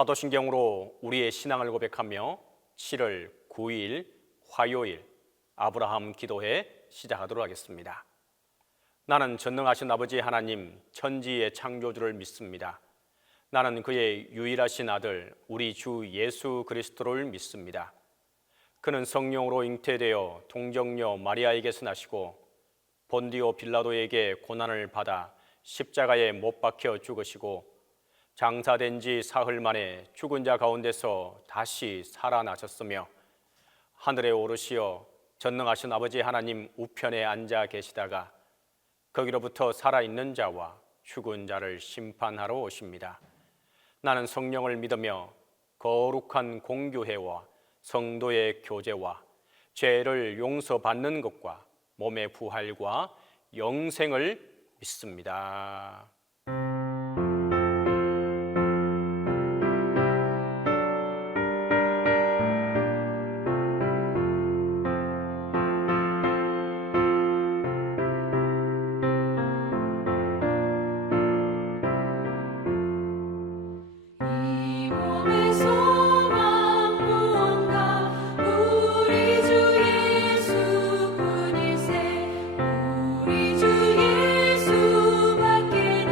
사도신경으로 우리의 신앙을 고백하며 7월 9일 화요일 아브라함 기도회 시작하도록 하겠습니다. 나는 전능하신 아버지 하나님 천지의 창조주를 믿습니다. 나는 그의 유일하신 아들 우리 주 예수 그리스도를 믿습니다. 그는 성령으로 잉태되어 동정녀 마리아에게서 나시고 본디오 빌라도에게 고난을 받아 십자가에 못 박혀 죽으시고 장사된 지 사흘 만에 죽은 자 가운데서 다시 살아나셨으며 하늘에 오르시어 전능하신 아버지 하나님 우편에 앉아 계시다가 거기로부터 살아있는 자와 죽은 자를 심판하러 오십니다. 나는 성령을 믿으며 거룩한 공교회와 성도의 교제와 죄를 용서받는 것과 몸의 부활과 영생을 믿습니다. 우리 주 예수밖에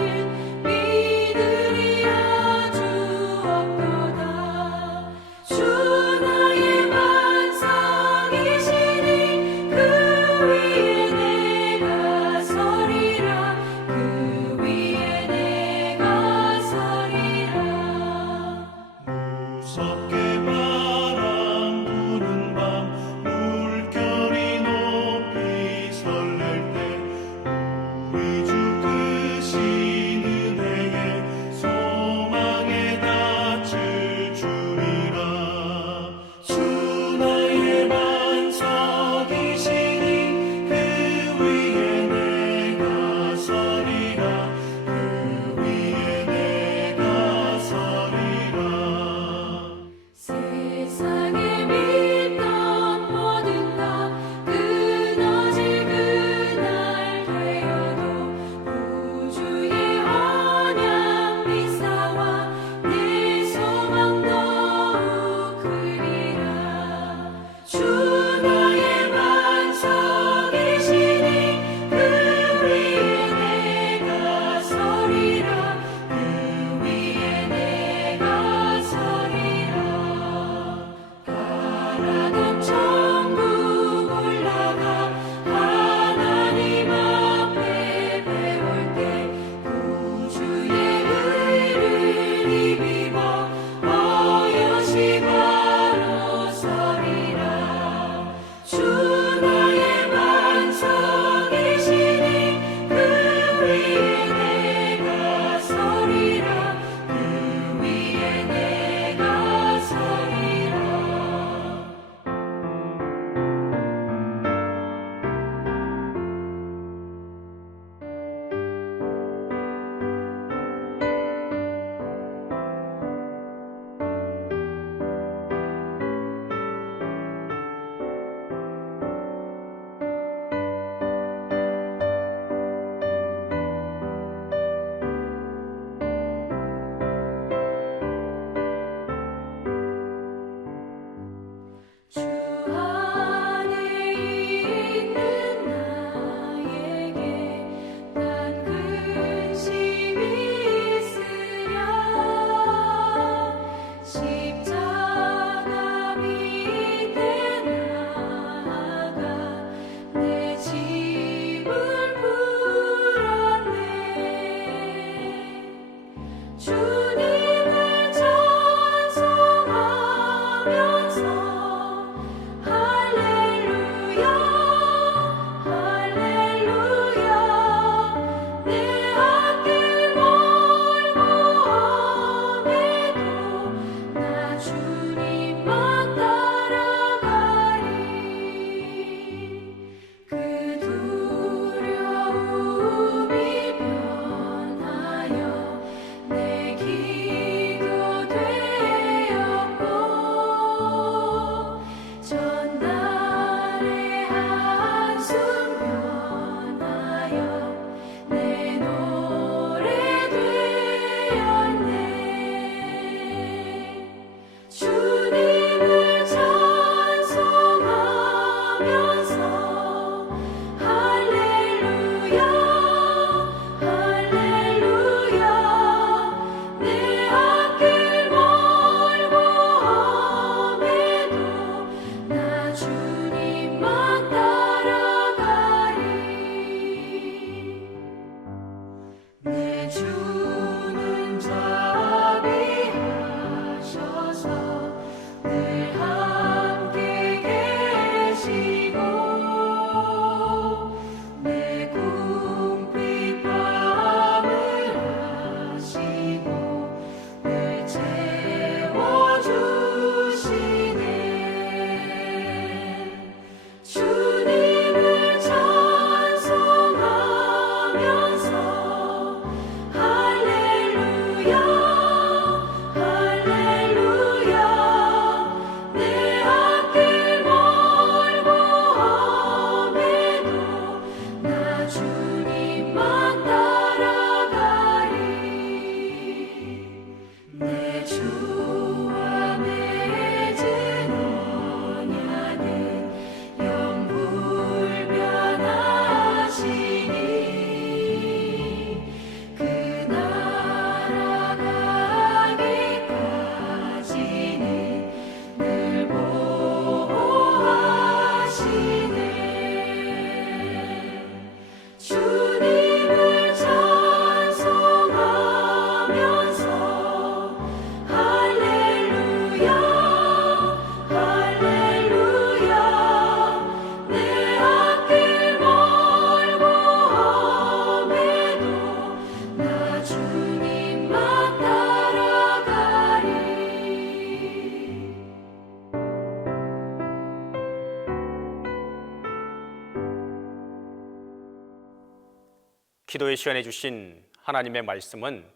기도의 시간에 주신 하나님의 말씀은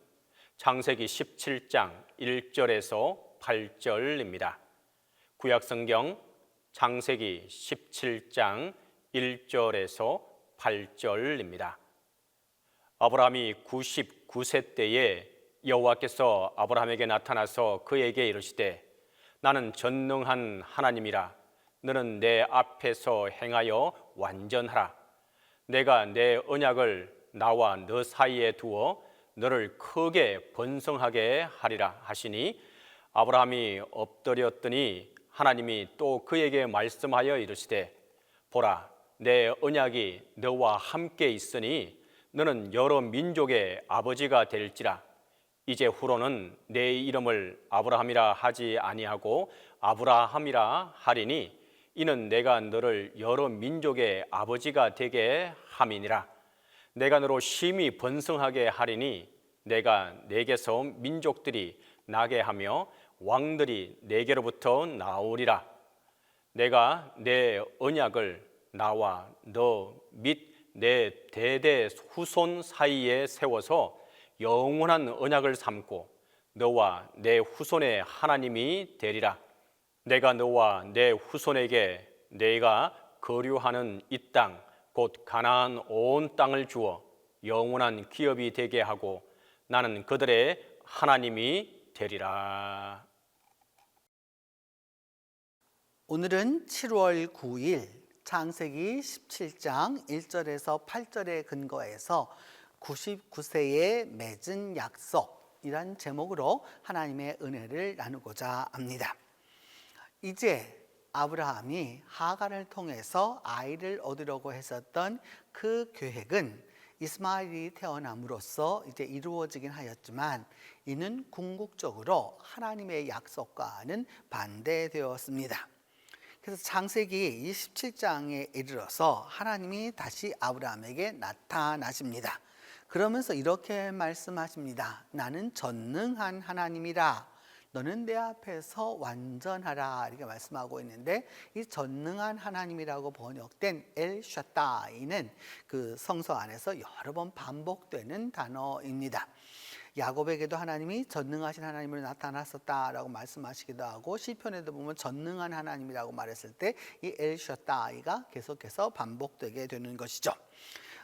창세기 17장 1절에서 8절입니다. 구약성경 창세기 17장 1절에서 8절입니다. 아브라함이 99세 때에 여호와께서 아브라함에게 나타나서 그에게 이르시되 나는 전능한 하나님이라. 너는 내 앞에서 행하여 완전하라. 내가 내 언약을 나와 너 사이에 두어 너를 크게 번성하게 하리라 하시니 아브라함이 엎드렸더니 하나님이 또 그에게 말씀하여 이르시되 보라, 내 언약이 너와 함께 있으니 너는 여러 민족의 아버지가 될지라. 이제 후로는 내 이름을 아브라함이라 하지 아니하고 아브라함이라 하리니 이는 내가 너를 여러 민족의 아버지가 되게 함이니라. 내가 너로 심히 번성하게 하리니 내가 내게서 민족들이 나게 하며 왕들이 내게로부터 나오리라. 내가 내 언약을 나와 너 및 내 대대 후손 사이에 세워서 영원한 언약을 삼고 너와 내 후손의 하나님이 되리라. 내가 너와 내 후손에게 내가 거류하는 이 땅 곧 가나안 온 땅을 주어 영원한 기업이 되게 하고 나는 그들의 하나님이 되리라. 오늘은 7월 9일 창세기 17장 1절에서 8절에 근거해서 99세에 맺은 약속이란 제목으로 하나님의 은혜를 나누고자 합니다. 이제 아브라함이 하갈을 통해서 아이를 얻으려고 했었던 그 계획은 이스마엘이 태어남으로써 이제 이루어지긴 하였지만 이는 궁극적으로 하나님의 약속과는 반대되었습니다. 그래서 창세기 27장에 이르러서 하나님이 다시 아브라함에게 나타나십니다. 그러면서 이렇게 말씀하십니다. 나는 전능한 하나님이라. 너는 내 앞에서 완전하라. 이렇게 말씀하고 있는데 이 전능한 하나님이라고 번역된 엘 샤다이는 그 성서 안에서 여러 번 반복되는 단어입니다. 야곱에게도 하나님이 전능하신 하나님으로 나타났었다라고 말씀하시기도 하고 시편에도 보면 전능한 하나님이라고 말했을 때 이 엘 샤다이가 계속해서 반복되게 되는 것이죠.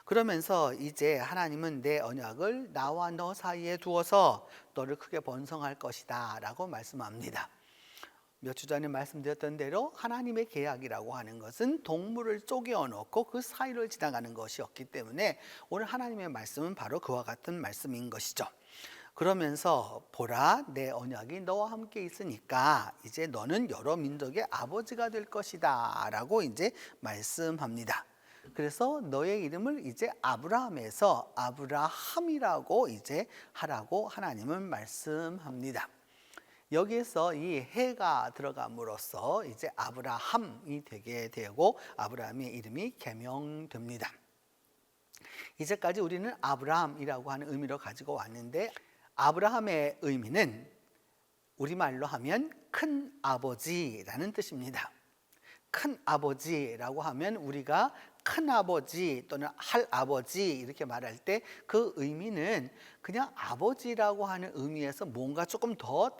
그러면서 이제 하나님은 내 언약을 나와 너 사이에 두어서 너를 크게 번성할 것이다 라고 말씀합니다. 몇 주 전에 말씀드렸던 대로 하나님의 계약이라고 하는 것은 동물을 쪼개어 놓고 그 사이를 지나가는 것이었기 때문에 오늘 하나님의 말씀은 바로 그와 같은 말씀인 것이죠. 그러면서 보라, 내 언약이 너와 함께 있으니까 이제 너는 여러 민족의 아버지가 될 것이다 라고 이제 말씀합니다. 그래서 너의 이름을 이제 아브라함에서 아브라함이라고 이제 하라고 하나님은 말씀합니다. 여기에서 이 해가 들어감으로써 이제 아브라함이 되게 되고 아브라함의 이름이 개명됩니다. 이제까지 우리는 아브라함이라고 하는 의미로 가지고 왔는데 아브라함의 의미는 우리말로 하면 큰 아버지라는 뜻입니다. 큰 아버지라고 하면 우리가 큰 아버지 또는 할아버지 이렇게 말할 때 그 의미는 그냥 아버지라고 하는 의미에서 뭔가 조금 더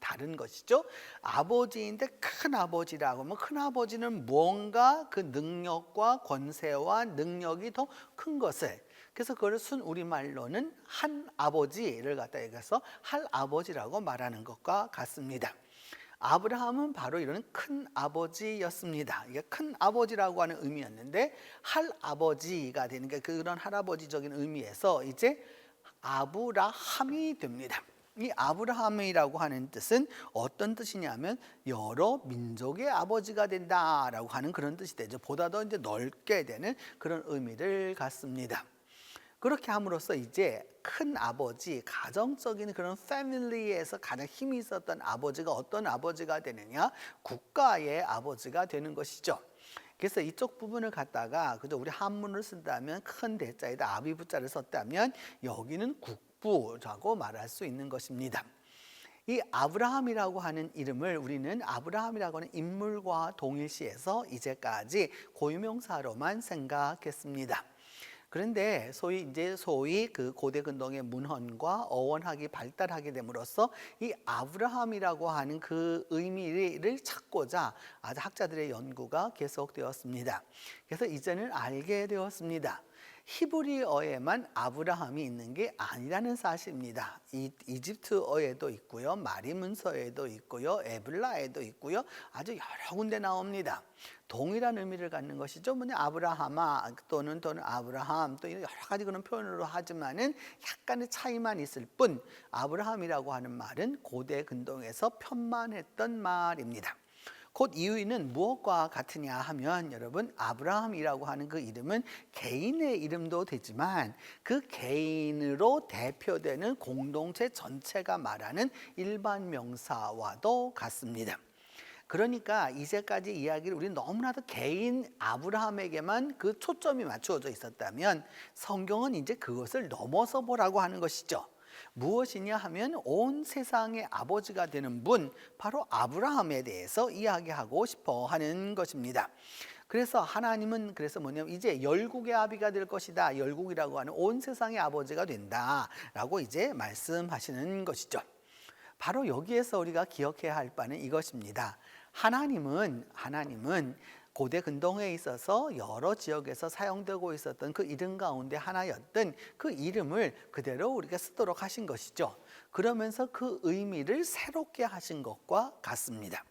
다른 것이죠. 아버지인데 큰 아버지라고 하면 큰 아버지는 뭔가 그 능력과 권세와 능력이 더 큰 것을, 그래서 그걸 순 우리말로는 한 아버지를 갖다 해서 할아버지라고 말하는 것과 같습니다. 아브라함은 바로 이런 큰 아버지였습니다. 이게 큰 아버지라고 하는 의미였는데 할아버지가 되는 게 그런 할아버지적인 의미에서 이제 아브라함이 됩니다. 이 아브라함이라고 하는 뜻은 어떤 뜻이냐면 여러 민족의 아버지가 된다라고 하는 그런 뜻이 되죠. 보다 더 이제 넓게 되는 그런 의미를 갖습니다. 그렇게 함으로써 이제 큰 아버지, 가정적인 그런 패밀리에서 가장 힘이 있었던 아버지가 어떤 아버지가 되느냐? 국가의 아버지가 되는 것이죠. 그래서 이쪽 부분을 갖다가 그저 우리 한문을 쓴다면 큰 대자에다 아비부자를 썼다면 여기는 국부라고 말할 수 있는 것입니다. 이 아브라함이라고 하는 이름을 우리는 아브라함이라고 하는 인물과 동일시해서 이제까지 고유명사로만 생각했습니다. 그런데 소위 그 고대 근동의 문헌과 어원학이 발달하게 됨으로써 이 아브라함이라고 하는 그 의미를 찾고자 아주 학자들의 연구가 계속되었습니다. 그래서 이제는 알게 되었습니다. 히브리어에만 아브라함이 있는 게 아니라는 사실입니다. 이집트어에도 있고요, 마리 문서에도 있고요, 에블라에도 있고요, 아주 여러 군데 나옵니다. 동일한 의미를 갖는 것이죠. 뭐냐, 아브라함아 또는 아브라함 또 여러 가지 그런 표현으로 하지만은 약간의 차이만 있을 뿐, 아브라함이라고 하는 말은 고대 근동에서 편만했던 말입니다. 곧 이유는 무엇과 같으냐 하면, 여러분, 아브라함이라고 하는 그 이름은 개인의 이름도 되지만 그 개인으로 대표되는 공동체 전체가 말하는 일반 명사와도 같습니다. 그러니까 이제까지 이야기를 우리 너무나도 개인 아브라함에게만 그 초점이 맞추어져 있었다면, 성경은 이제 그것을 넘어서 보라고 하는 것이죠. 무엇이냐 하면 온 세상의 아버지가 되는 분, 바로 아브라함에 대해서 이야기하고 싶어 하는 것입니다. 그래서 하나님은 뭐냐면 이제 열국의 아비가 될 것이다, 열국이라고 하는 온 세상의 아버지가 된다라고 이제 말씀하시는 것이죠. 바로 여기에서 우리가 기억해야 할 바는 이것입니다. 하나님은 고대 근동에 있어서 여러 지역에서 사용되고 있었던 그 이름 가운데 하나였던 그 이름을 그대로 우리가 쓰도록 하신 것이죠. 그러면서 그 의미를 새롭게 하신 것과 같습니다.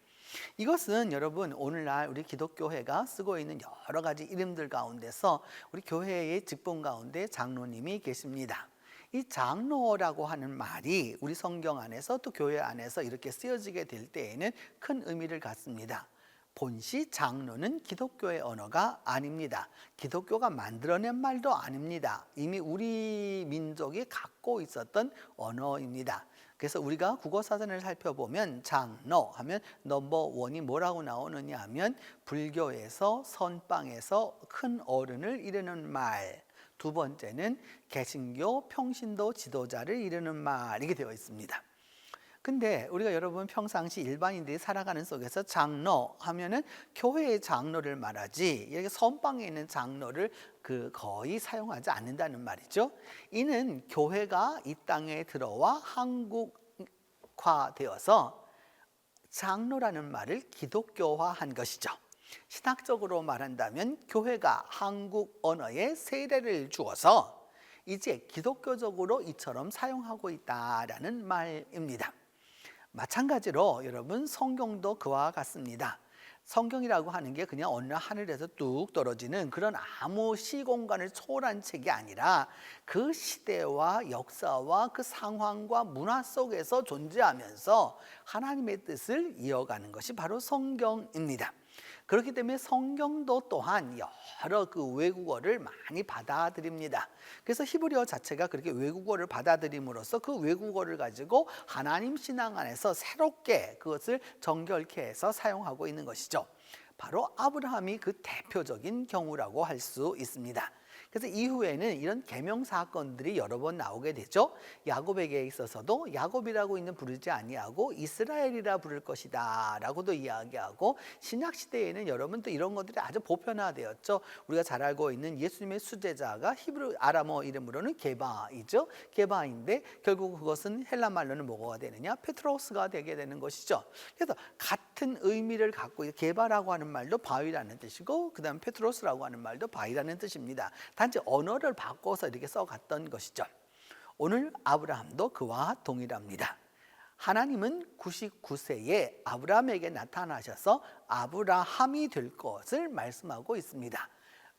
이것은 여러분, 오늘날 우리 기독교회가 쓰고 있는 여러 가지 이름들 가운데서 우리 교회의 직분 가운데 장로님이 계십니다. 이 장로라고 하는 말이 우리 성경 안에서 또 교회 안에서 이렇게 쓰여지게 될 때에는 큰 의미를 갖습니다. 본시 장로는 기독교의 언어가 아닙니다. 기독교가 만들어낸 말도 아닙니다. 이미 우리 민족이 갖고 있었던 언어입니다. 그래서 우리가 국어사전을 살펴보면 장로 하면 넘버 원이 뭐라고 나오느냐 하면, 불교에서 선방에서 큰 어른을 이르는 말, 두 번째는 개신교 평신도 지도자를 이르는 말, 이게 되어 있습니다. 근데 우리가 여러분 평상시 일반인들이 살아가는 속에서 장로 하면은 교회의 장로를 말하지, 이렇게 선방에 있는 장로를 거의 사용하지 않는다는 말이죠. 이는 교회가 이 땅에 들어와 한국화되어서 장로라는 말을 기독교화한 것이죠. 신학적으로 말한다면 교회가 한국 언어에 세례를 주어서 이제 기독교적으로 이처럼 사용하고 있다라는 말입니다. 마찬가지로 여러분, 성경도 그와 같습니다. 성경이라고 하는 게 그냥 어느 하늘에서 뚝 떨어지는 그런 아무 시공간을 초월한 책이 아니라 그 시대와 역사와 그 상황과 문화 속에서 존재하면서 하나님의 뜻을 이어가는 것이 바로 성경입니다. 그렇기 때문에 성경도 또한 여러 그 외국어를 많이 받아들입니다. 그래서 히브리어 자체가 그렇게 외국어를 받아들임으로써 그 외국어를 가지고 하나님 신앙 안에서 새롭게 그것을 정결케 해서 사용하고 있는 것이죠. 바로 아브라함이 그 대표적인 경우라고 할 수 있습니다. 그래서 이후에는 이런 계명 사건들이 여러 번 나오게 되죠. 야곱에게 있어서도 야곱이라고 있는 부르지 아니하고 이스라엘이라 부를 것이다 라고도 이야기하고, 신약 시대에는 여러분 또 이런 것들이 아주 보편화되었죠. 우리가 잘 알고 있는 예수님의 수제자가 히브리 아람어 이름으로는 게바이죠. 게바인데 결국 그것은 헬라 말로는 뭐가 되느냐, 페트로스가 되게 되는 것이죠. 그래서 같은 의미를 갖고, 게바라고 하는 말도 바위라는 뜻이고, 그 다음 페트로스라고 하는 말도 바위라는 뜻입니다. 단지 언어를 바꿔서 이렇게 써갔던 것이죠. 오늘 아브라함도 그와 동일합니다. 하나님은 99세에 아브라함에게 나타나셔서 아브라함이 될 것을 말씀하고 있습니다.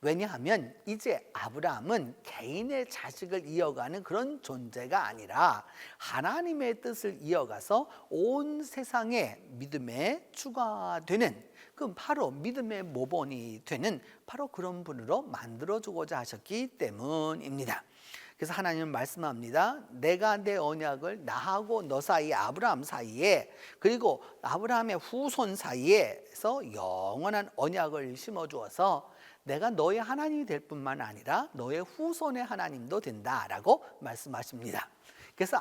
왜냐하면 이제 아브라함은 개인의 자식을 이어가는 그런 존재가 아니라 하나님의 뜻을 이어가서 온 세상의 믿음에 추가되는, 그 바로 믿음의 모본이 되는 바로 그런 분으로 만들어주고자 하셨기 때문입니다. 그래서 하나님은 말씀합니다. 내가 내 언약을 나하고 너 사이에, 아브라함 사이에, 그리고 아브라함의 후손 사이에서 영원한 언약을 심어주어서 내가 너의 하나님이 될 뿐만 아니라 너의 후손의 하나님도 된다라고 말씀하십니다. 그래서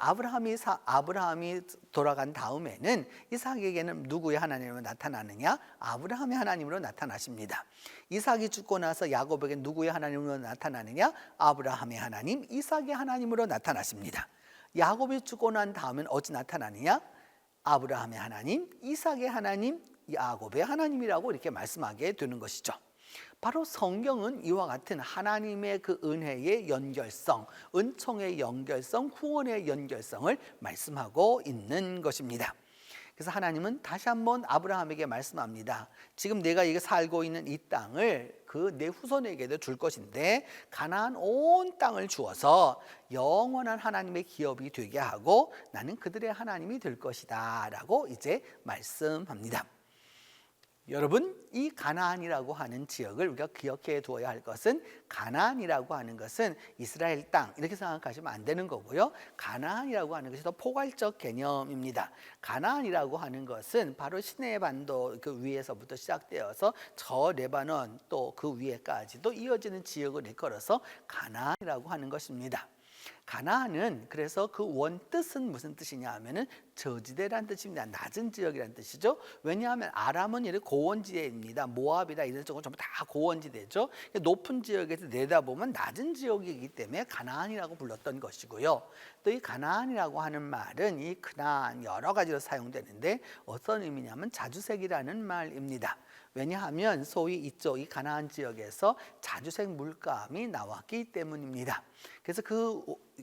아브라함이 돌아간 다음에는 이삭에게는 누구의 하나님으로 나타나느냐? 아브라함의 하나님으로 나타나십니다. 이삭이 죽고 나서 야곱에게 누구의 하나님으로 나타나느냐? 아브라함의 하나님, 이삭의 하나님으로 나타나십니다. 야곱이 죽고 난 다음엔 어찌 나타나느냐? 아브라함의 하나님, 이삭의 하나님, 야곱의 하나님이라고 이렇게 말씀하게 되는 것이죠. 바로 성경은 이와 같은 하나님의 그 은혜의 연결성, 은총의 연결성, 구원의 연결성을 말씀하고 있는 것입니다. 그래서 하나님은 다시 한번 아브라함에게 말씀합니다. 지금 내가 이게 살고 있는 이 땅을 그 내 후손에게도 줄 것인데 가나안 온 땅을 주어서 영원한 하나님의 기업이 되게 하고 나는 그들의 하나님이 될 것이다 라고 이제 말씀합니다. 여러분, 이 가나안이라고 하는 지역을 우리가 기억해 두어야 할 것은, 가나안이라고 하는 것은 이스라엘 땅 이렇게 생각하시면 안 되는 거고요. 가나안이라고 하는 것이 더 포괄적 개념입니다. 가나안이라고 하는 것은 바로 시내 반도 그 위에서부터 시작되어서 저 레바논 또 그 위에까지도 이어지는 지역을 일컬어서 가나안이라고 하는 것입니다. 가나안은 그래서 그 원뜻은 무슨 뜻이냐 하면은 저지대라는 뜻입니다. 낮은 지역이라는 뜻이죠. 왜냐하면 아람은 이렇게 고원지대입니다. 모압이나 이런 쪽은 전부 다 고원지대죠. 높은 지역에서 내다보면 낮은 지역이기 때문에 가나안이라고 불렀던 것이고요. 또 이 가나안이라고 하는 말은 이 크나안 여러 가지로 사용되는데 어떤 의미냐면 자주색이라는 말입니다. 왜냐하면 소위 이쪽 이 가나안 지역에서 자주색 물감이 나왔기 때문입니다. 그래서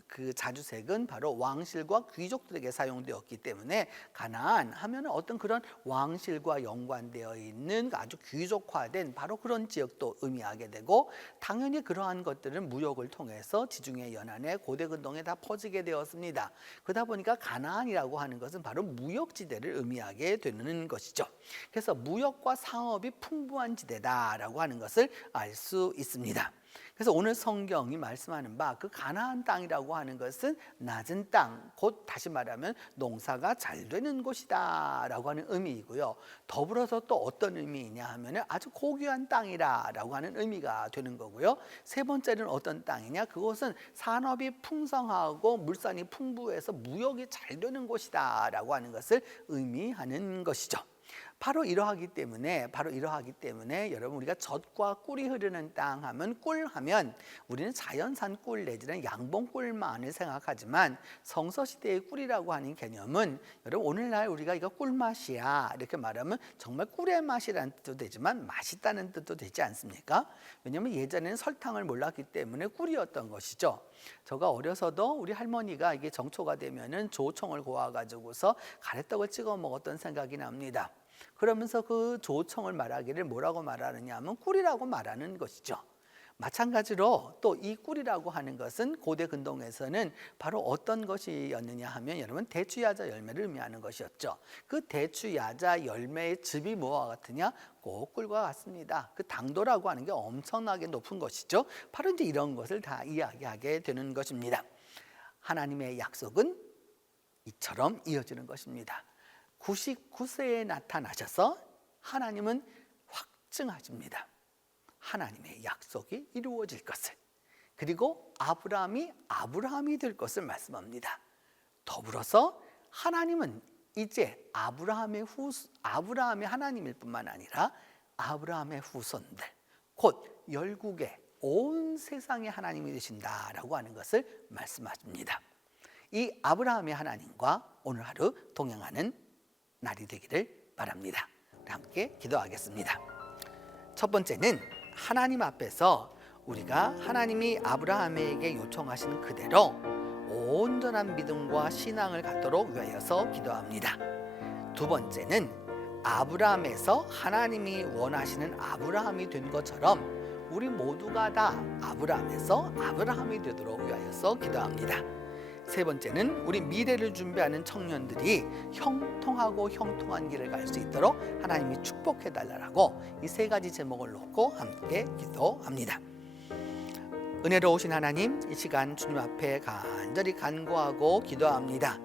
그 자주색은 바로 왕실과 귀족들에게 사용되었기 때문에 가나안 하면 어떤 그런 왕실과 연관되어 있는 아주 귀족화된 바로 그런 지역도 의미하게 되고, 당연히 그러한 것들은 무역을 통해서 지중해 연안에 고대 근동에 다 퍼지게 되었습니다. 그러다 보니까 가나안이라고 하는 것은 바로 무역지대를 의미하게 되는 것이죠. 그래서 무역과 상업이 풍부한 지대다라고 하는 것을 알 수 있습니다. 그래서 오늘 성경이 말씀하는 바 그 가나안 땅이라고 하는 것은 낮은 땅, 곧 다시 말하면 농사가 잘 되는 곳이다라고 하는 의미이고요. 더불어서 또 어떤 의미이냐 하면 아주 고귀한 땅이라고 하는 의미가 되는 거고요. 세 번째는 어떤 땅이냐? 그곳은 산업이 풍성하고 물산이 풍부해서 무역이 잘 되는 곳이다라고 하는 것을 의미하는 것이죠. 바로 이러하기 때문에 여러분, 우리가 젖과 꿀이 흐르는 땅 하면, 꿀 하면 우리는 자연산 꿀 내지는 양봉꿀만을 생각하지만 성서시대의 꿀이라고 하는 개념은 여러분 오늘날 우리가 이거 꿀맛이야 이렇게 말하면 정말 꿀의 맛이라는 뜻도 되지만 맛있다는 뜻도 되지 않습니까? 왜냐하면 예전에는 설탕을 몰랐기 때문에 꿀이었던 것이죠. 제가 어려서도 우리 할머니가 이게 정초가 되면은 조청을 고아가지고서 가래떡을 찍어 먹었던 생각이 납니다. 그러면서 그 조청을 말하기를 뭐라고 말하느냐 하면 꿀이라고 말하는 것이죠. 마찬가지로 또 이 꿀이라고 하는 것은 고대 근동에서는 바로 어떤 것이었느냐 하면 여러분 대추야자 열매를 의미하는 것이었죠. 그 대추야자 열매의 즙이 뭐와 같으냐? 꼭 꿀과 같습니다. 그 당도라고 하는 게 엄청나게 높은 것이죠. 바로 이제 이런 것을 다 이야기하게 되는 것입니다. 하나님의 약속은 이처럼 이어지는 것입니다. 99세에 나타나셔서 하나님은 확증하십니다. 하나님의 약속이 이루어질 것을. 그리고 아브라함이 될 것을 말씀합니다. 더불어서 하나님은 이제 아브라함의 하나님일 뿐만 아니라 아브라함의 후손들, 곧 열국의 온 세상의 하나님이 되신다라고 하는 것을 말씀하십니다. 이 아브라함의 하나님과 오늘 하루 동행하는 날이 되기를 바랍니다. 함께 기도하겠습니다. 첫 번째는 하나님 앞에서 우리가 하나님이 아브라함에게 요청하신 그대로 온전한 믿음과 신앙을 갖도록 위하여서 기도합니다. 두 번째는 아브라함에서 하나님이 원하시는 아브라함이 된 것처럼 우리 모두가 다 아브라함에서 아브라함이 되도록 위하여서 기도합니다. 세 번째는 우리 미래를 준비하는 청년들이 형통하고 형통한 길을 갈 수 있도록 하나님이 축복해 달라고 이 세 가지 제목을 놓고 함께 기도합니다. 은혜로우신 하나님, 이 시간 주님 앞에 간절히 간구하고 기도합니다.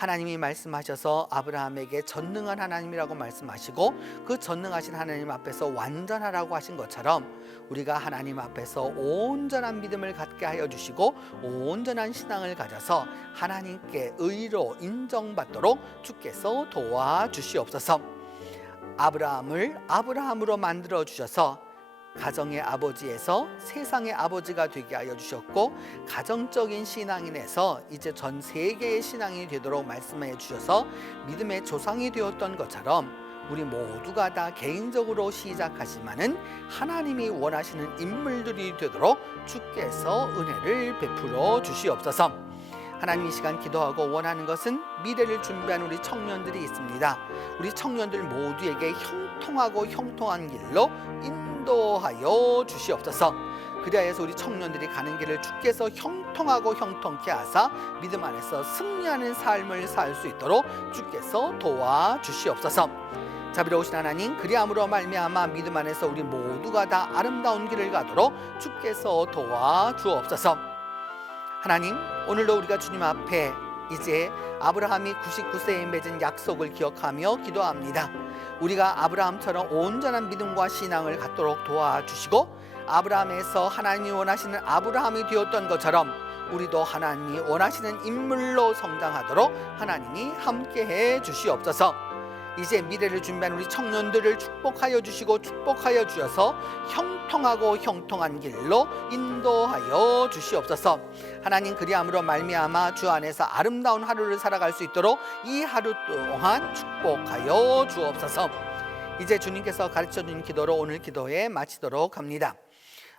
하나님이 말씀하셔서 아브라함에게 전능한 하나님이라고 말씀하시고 그 전능하신 하나님 앞에서 완전하라고 하신 것처럼 우리가 하나님 앞에서 온전한 믿음을 갖게 하여 주시고 온전한 신앙을 가져서 하나님께 의로 인정받도록 주께서 도와주시옵소서. 아브라함을 아브라함으로 만들어 주셔서 가정의 아버지에서 세상의 아버지가 되게 하여 주셨고 가정적인 신앙인에서 이제 전 세계의 신앙이 되도록 말씀해 주셔서 믿음의 조상이 되었던 것처럼 우리 모두가 다 개인적으로 시작하지만은 하나님이 원하시는 인물들이 되도록 주께서 은혜를 베풀어 주시옵소서. 하나님 이 시간 기도하고 원하는 것은 미래를 준비한 우리 청년들이 있습니다. 우리 청년들 모두에게 형통하고 형통한 길로 인도하여 주시옵소서. 그리하여서 우리 청년들이 가는 길을 주께서 형통하고 형통케 하사 믿음 안에서 승리하는 삶을 살 수 있도록 주께서 도와주시옵소서. 자비로우신 하나님, 그리함으로 말미암아 믿음 안에서 우리 모두가 다 아름다운 길을 가도록 주께서 도와주옵소서. 하나님, 오늘도 우리가 주님 앞에 이제 아브라함이 99세에 맺은 약속을 기억하며 기도합니다. 우리가 아브라함처럼 온전한 믿음과 신앙을 갖도록 도와주시고 아브라함에서 하나님이 원하시는 아브라함이 되었던 것처럼 우리도 하나님이 원하시는 인물로 성장하도록 하나님이 함께해 주시옵소서. 이제 미래를 준비한 우리 청년들을 축복하여 주시고 축복하여 주셔서 형통하고 형통한 길로 인도하여 주시옵소서. 하나님, 그리함으로 말미암아 주 안에서 아름다운 하루를 살아갈 수 있도록 이 하루 동안 축복하여 주옵소서. 이제 주님께서 가르쳐 준 기도로 오늘 기도에 마치도록 합니다.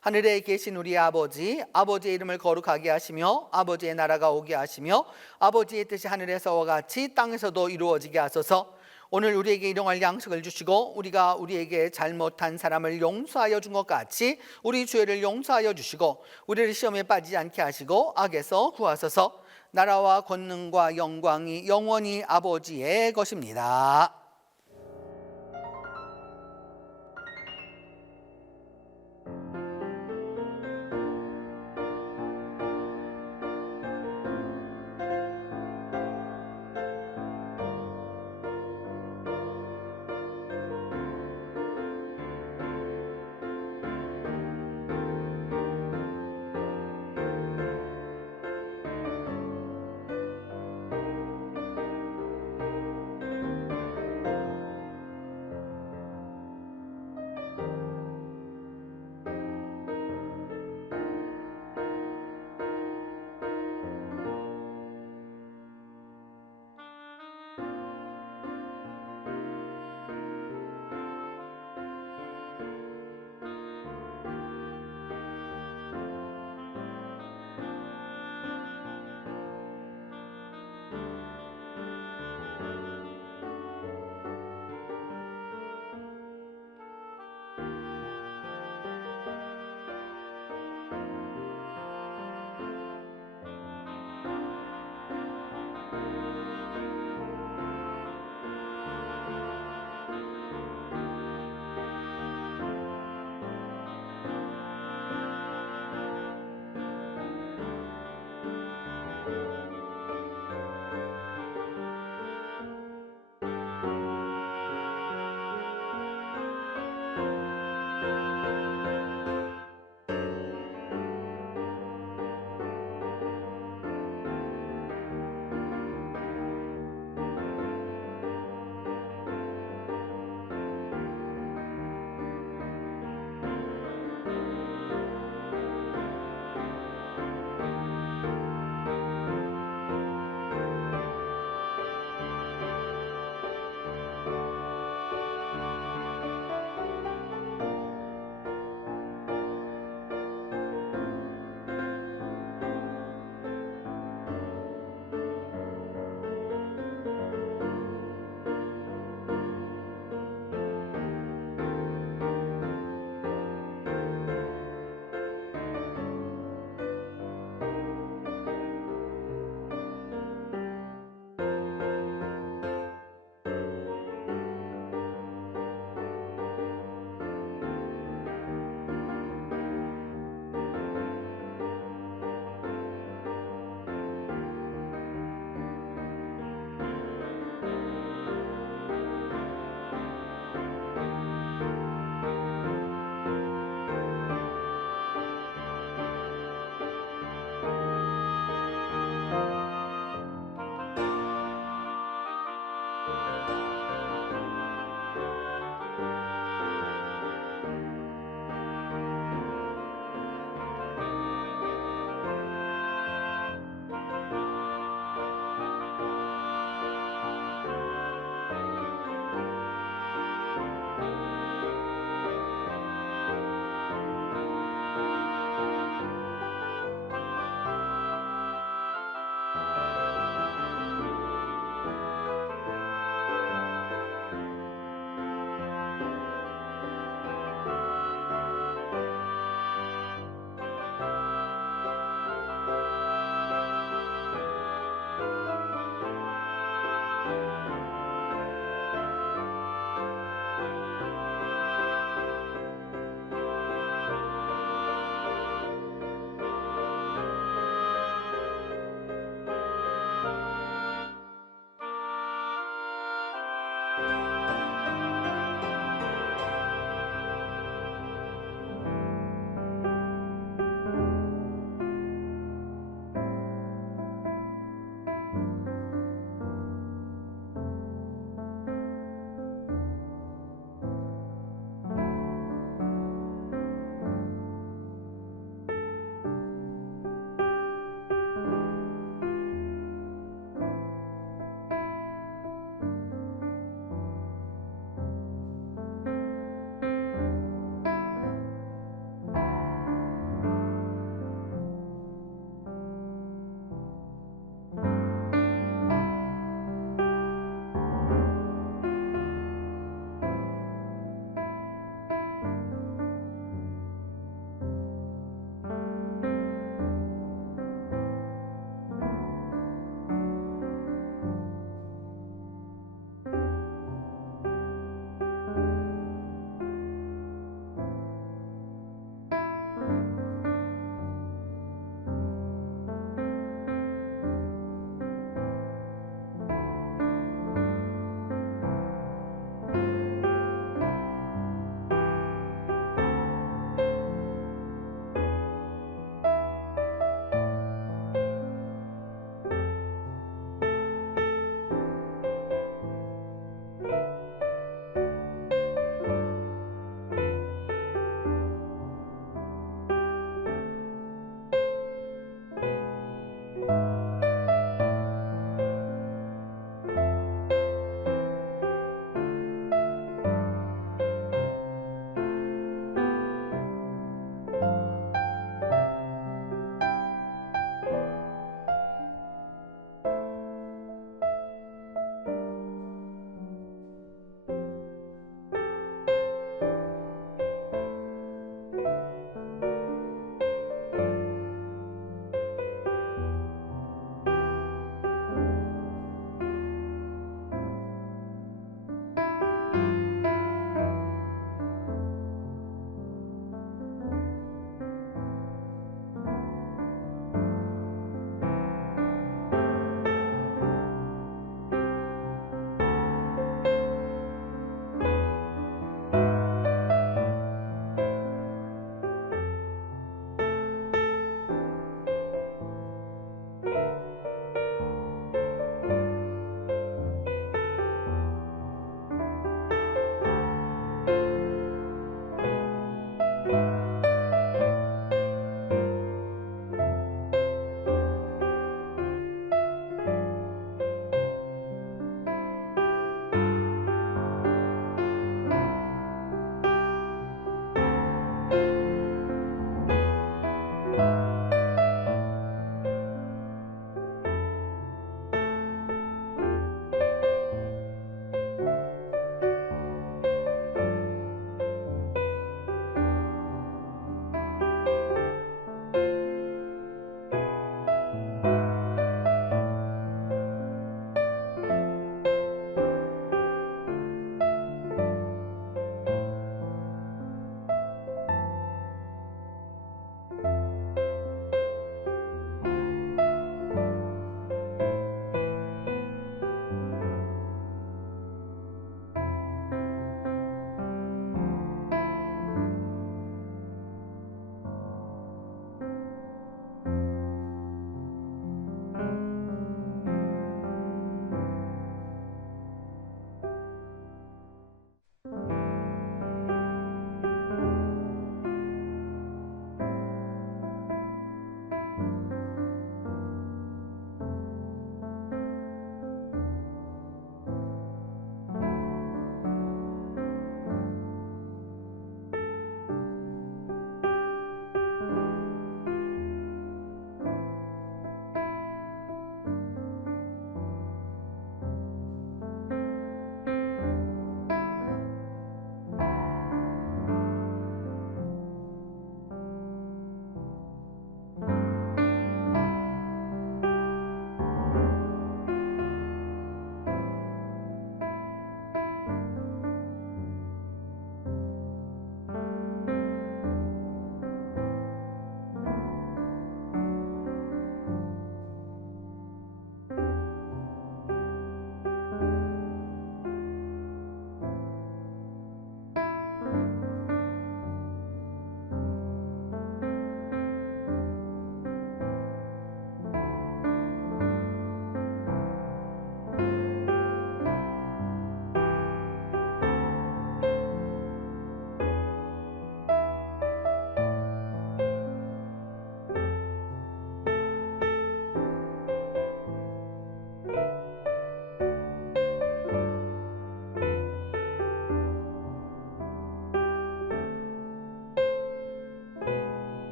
하늘에 계신 우리 아버지, 아버지의 이름을 거룩하게 하시며 아버지의 나라가 오게 하시며 아버지의 뜻이 하늘에서와 같이 땅에서도 이루어지게 하소서. 오늘 우리에게 일용할 양식을 주시고 우리가 우리에게 잘못한 사람을 용서하여 준 것 같이 우리 죄를 용서하여 주시고 우리를 시험에 빠지지 않게 하시고 악에서 구하소서. 나라와 권능과 영광이 영원히 아버지의 것입니다.